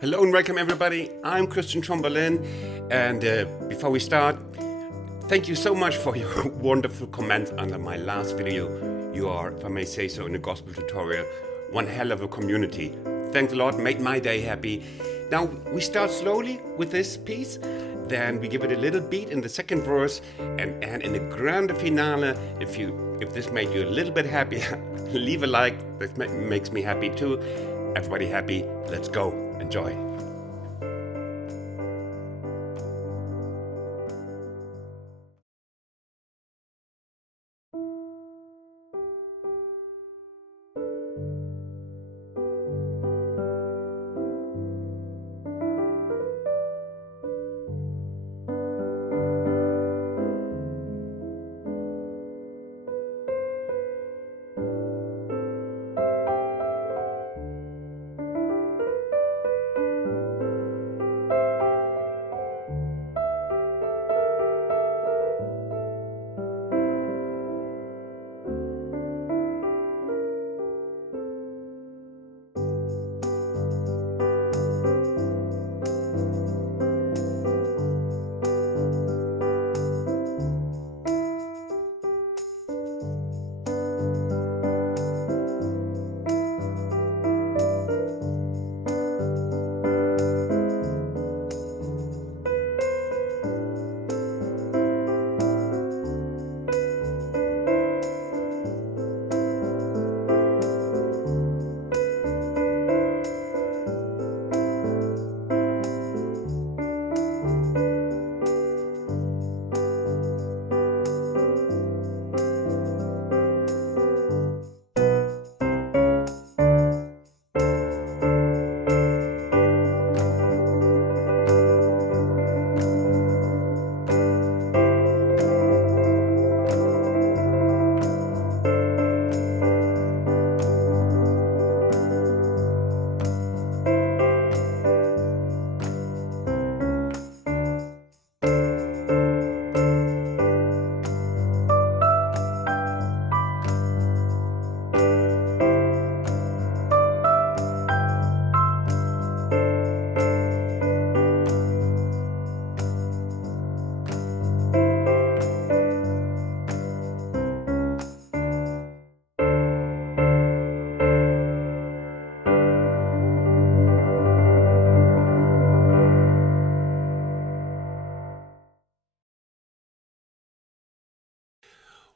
Hello and welcome everybody. I'm Christian from Berlin, and before we start, thank you so much for your wonderful comments under my last video. You are, if I may say so, in the gospel tutorial, one hell of a community. Thanks a lot, made my day happy. Now we start slowly with this piece, then we give it a little beat in the second verse, and in the grande finale, if this made you a little bit happy, leave a like. That makes me happy too. Everybody happy? Let's go. Enjoy.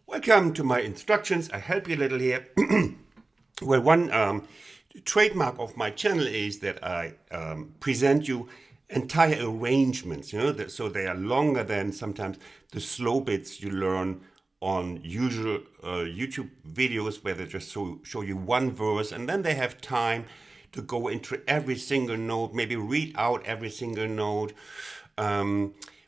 Welcome to my instructions. I help you a little here. Well, one trademark of my channel is that I present you entire arrangements, so they are longer than sometimes the slow bits you learn on usual YouTube videos where they just show you one verse and then they have time to go into every single note, maybe read out every single note.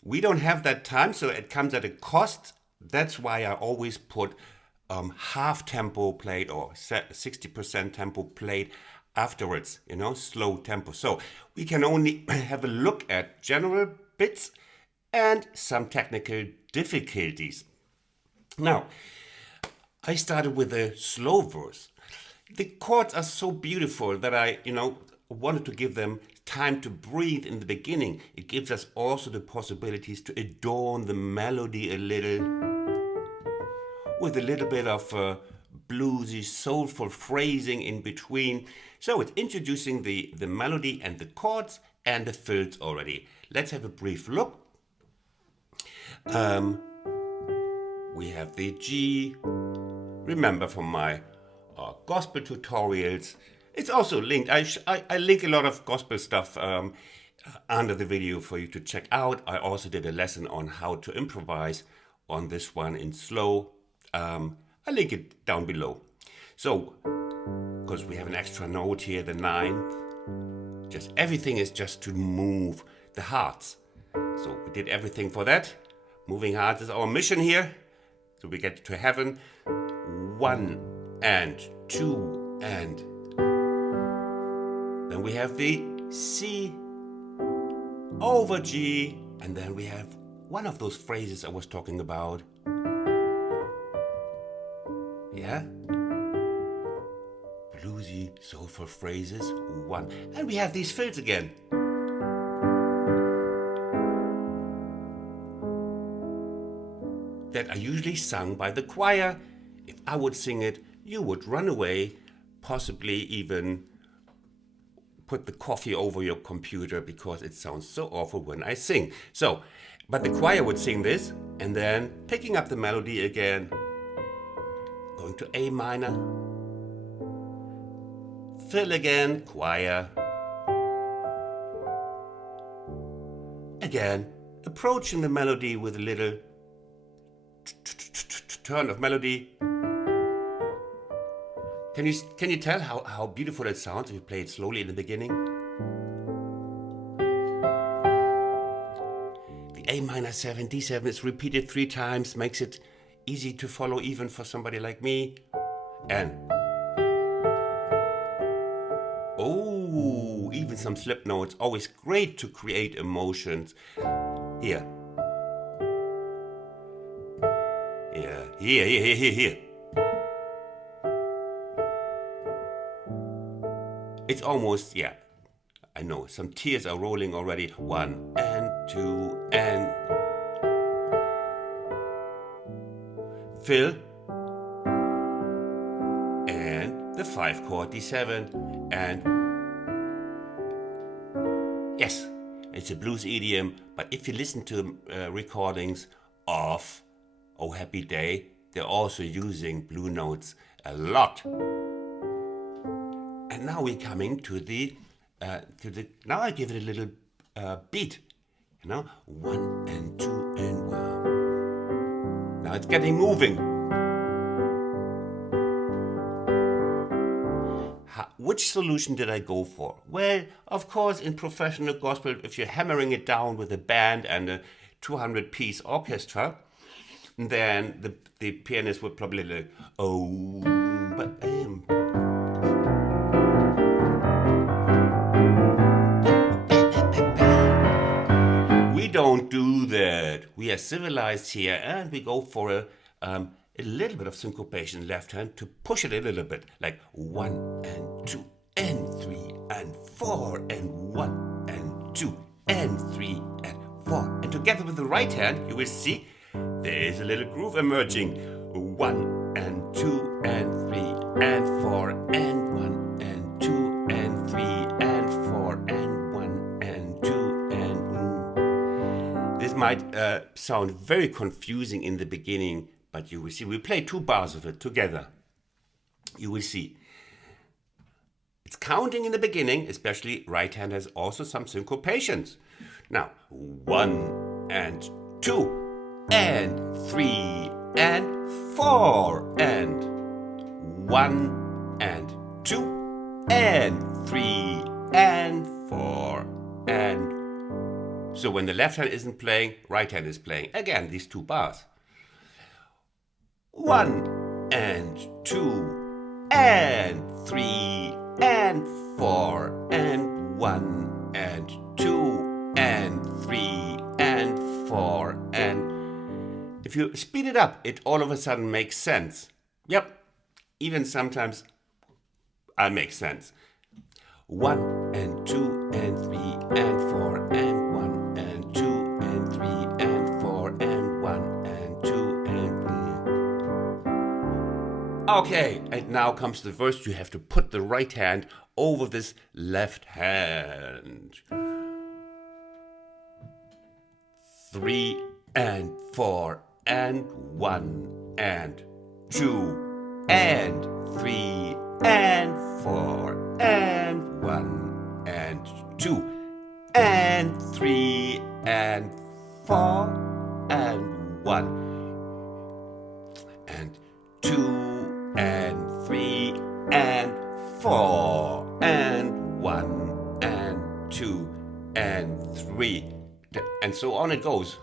We don't have that time, so it comes at a cost. That's why I always put half tempo played or 60% tempo played afterwards, slow tempo. So we can only have a look at general bits and some technical difficulties. Now, I started with a slow verse. The chords are so beautiful that I, wanted to give them time to breathe in the beginning. It gives us also the possibilities to adorn the melody a little with a little bit of bluesy, soulful phrasing in between. So it's introducing the melody and the chords and the fills already. Let's have a brief look. We have the G. Remember from my gospel tutorials, it's also linked. I link a lot of gospel stuff under the video for you to check out. I also did a lesson on how to improvise on this one in slow. I link it down below. So, because we have an extra note here, the ninth, just everything is just to move the hearts. So we did everything for that. Moving hearts is our mission here. So we get to heaven. 1 and 2 and then we have the C over G, and then we have one of those phrases I was talking about. Yeah? Blues bluesy, soulful phrases. 1. And we have these fills again. That are usually sung by the choir. If I would sing it, you would run away, possibly even put the coffee over your computer because it sounds so awful when I sing. So, but the choir would sing this, and then picking up the melody again, going to A minor, fill again, choir, again, approaching the melody with a little turn of melody. Can you tell how beautiful it sounds if you play it slowly in the beginning? The A minor 7, D7 is repeated 3 times, makes it easy to follow even for somebody like me. And oh, even some slip notes, always great to create emotions. Here. Here. It's almost, yeah, I know, some tears are rolling already. 1 and 2 and fill. And the 5 chord D7. And yes, it's a blues idiom, but if you listen to recordings of Oh Happy Day, they're also using blue notes a lot. And now we're coming to the now I give it a little beat, 1 and 2 and 1. Now it's getting moving. Which solution did I go for? Well, of course, in professional gospel, if you're hammering it down with a band and a 200-piece orchestra, then the pianist would probably like, oh, but we don't do that. We are civilized here, and we go for a little bit of syncopation left hand to push it a little bit, like 1 and 2 and 3 and 4 and 1 and 2 and 3 and 4. And together with the right hand, you will see there is a little groove emerging. 1 and 2 and 3 and 4 and 1 and 2 and 3 and 4 and 1 and 2 and 1. This might sound very confusing in the beginning, but you will see. We play 2 bars of it together. You will see. It's counting in the beginning, especially right hand has also some syncopations. Now, 1 and 2. And 3 and 4 and 1 and 2 and 3 and 4 and so when the left hand isn't playing, right hand is playing. Again, these 2 bars. 1 and 2 and 3 and 4 and 1 and 2 and 3 and 4 and if you speed it up, it all of a sudden makes sense. Yep, even sometimes I make sense. 1 and 2 and 3 and 4 and 1 and 2 and 3 and 4 and 1 and 2 and 3. Okay, and now comes the verse. You have to put the right hand over this left hand. 3 and 4 and 1 and 2 and 3 and 4 and 1 and 2 and 3 and 4 and 1 and 2 and 3 and 4 and 1 and 2 and 3 and so on it goes.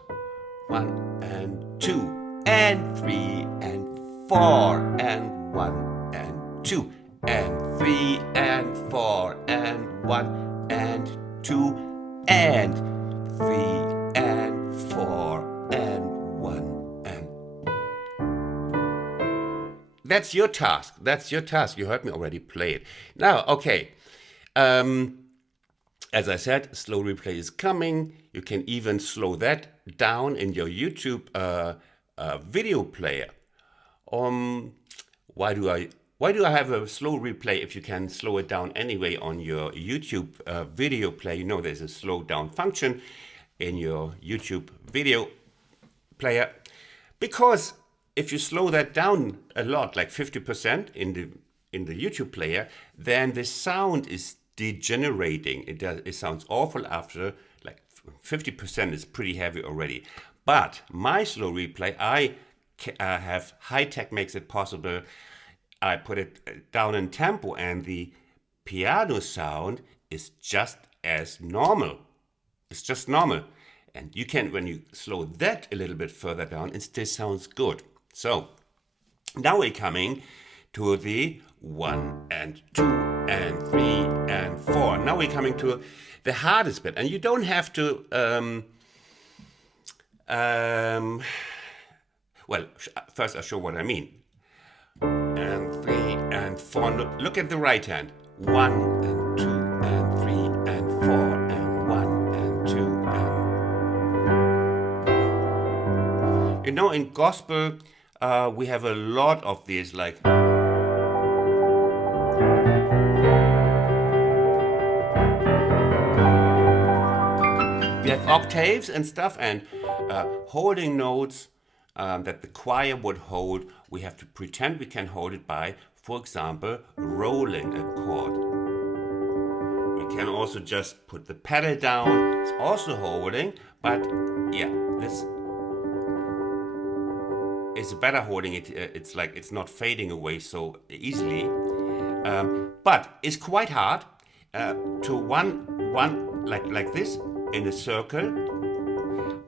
1 and 2 and 3 and 4 and 1 and 2 and 3 and 4 and 1 and 2 and 3 and 4 and 1 and that's your task. That's your task. You heard me already play it. Now, okay. As I said, slow replay is coming. You can even slow that down in your YouTube video player. Why do I have a slow replay if you can slow it down anyway on your YouTube video player? You know there's a slow down function in your YouTube video player, because if you slow that down a lot, like 50% in the YouTube player, then the sound is degenerating. It sounds awful after like 50% is pretty heavy already. But my slow replay, I have high tech makes it possible. I put it down in tempo, and the piano sound is just as normal. It's just normal. And you can, when you slow that a little bit further down, it still sounds good. So now we're coming to the 1 and 2 and 3 and 4. Now we're coming to the hardest bit, and you don't have to. Well, first I'll show what I mean. And 3 and 4. Look at the right hand. 1 and 2 and 3 and 4 and 1 and 2 and. You know, in gospel, we have a lot of these, like. We have octaves and stuff, and holding notes that the choir would hold. We have to pretend we can hold it by, for example, rolling a chord. We can also just put the pedal down. It's also holding, but yeah, this is better holding it. It's like it's not fading away so easily. But it's quite hard to one like this in a circle.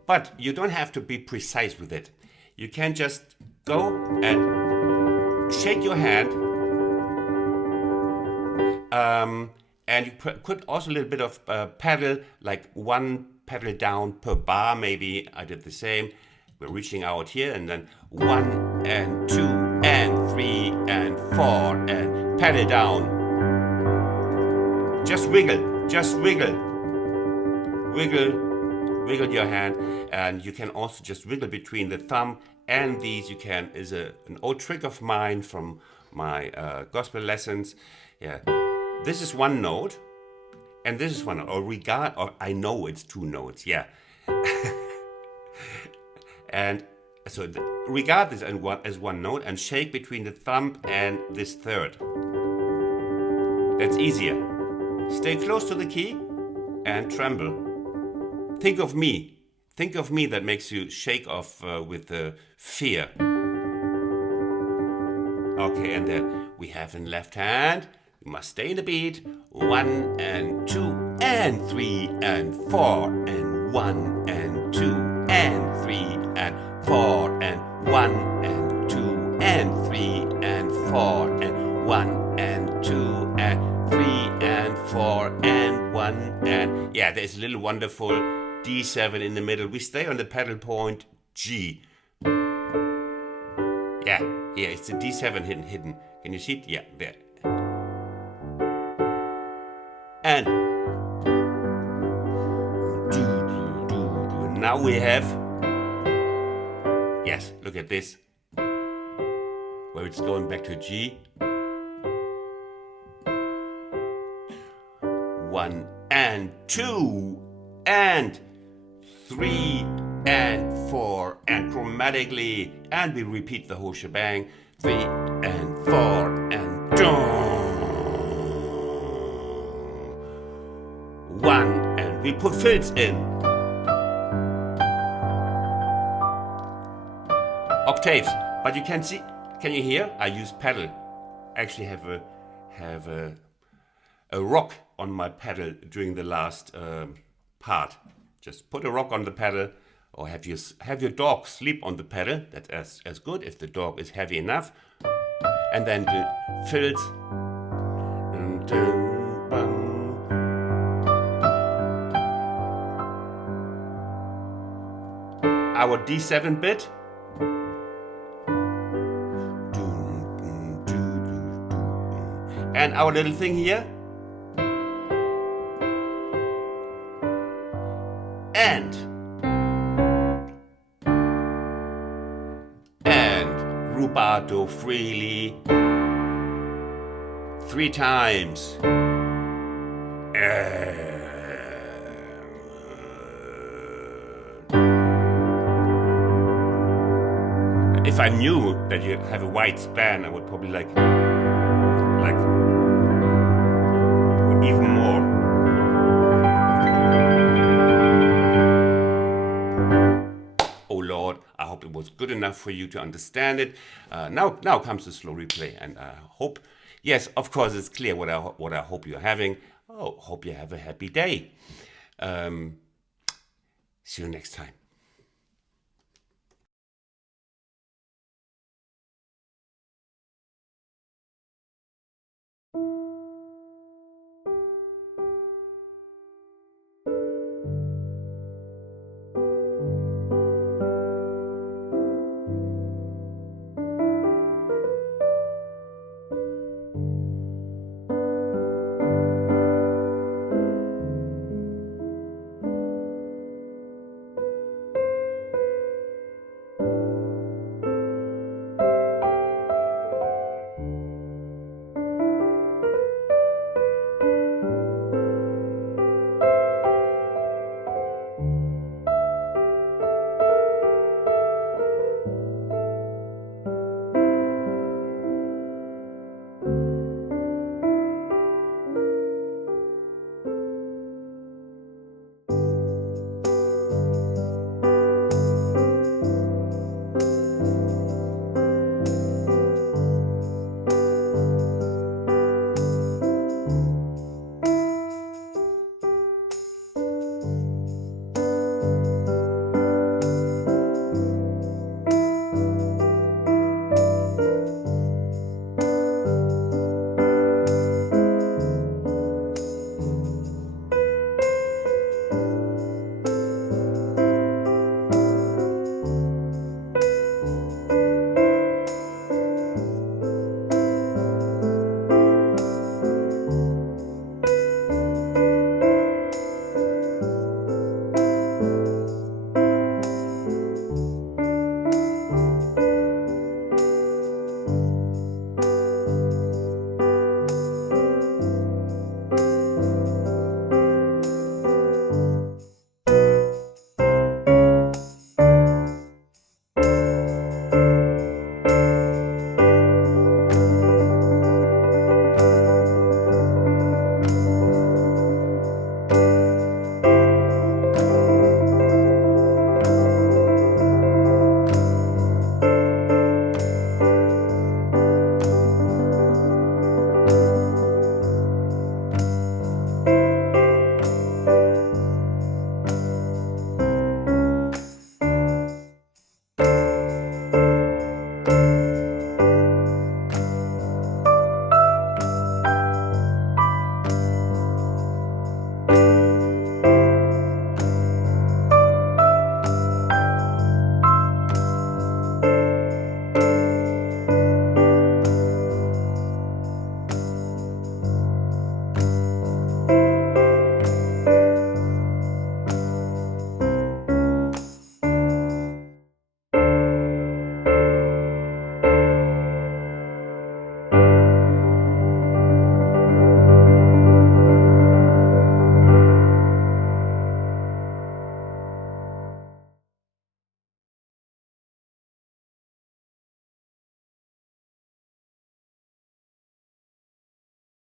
But you don't have to be precise with it. You can just go and shake your hand, and you put also a little bit of pedal, like one pedal down per bar. Maybe I did the same. We're reaching out here, and then 1 and 2 and 3 and 4 and pedal down. Just wiggle, wiggle your hand, and you can also just wiggle between the thumb and these. You can is an old trick of mine from my gospel lessons. Yeah, this is one note, and this is one note. Or I know it's two notes. Yeah, and so regard this as one note and shake between the thumb and this third. That's easier. Stay close to the key and tremble. Think of me. Think of me. That makes you shake off with fear. Okay, and then we have in left hand. You must stay in the beat. 1 and 2 and 3 and 4 and 1 and 2 and 3 and 4 and 1 and 2 and 3 and 4 and 1 and 2 and 3 and 4 and 1 and. Yeah, there's a little wonderful D7 in the middle. We stay on the pedal point G. Yeah, it's the D7 hidden. Can you see it? Yeah, there. And now we have, yes, look at this, where it's going back to G. 1 and 2 and 3 and 4 and chromatically, and we repeat the whole shebang. 3 and 4 and 1, and we put fills in. Octaves, but you can see, can you hear? I use pedal. I actually have a rock on my pedal during the last part. Just put a rock on the pedal, or have your dog sleep on the pedal. That's as good if the dog is heavy enough. And then the fills. Our D7 bit. And our little thing here. And rubato freely 3 times. If I knew that you have a wide span, I would probably like even more. Oh Lord, I hope it was good enough for you to understand it. Now comes the slow replay, and I hope, yes, of course, it's clear what I hope you're having. Oh, hope you have a happy day. See you next time.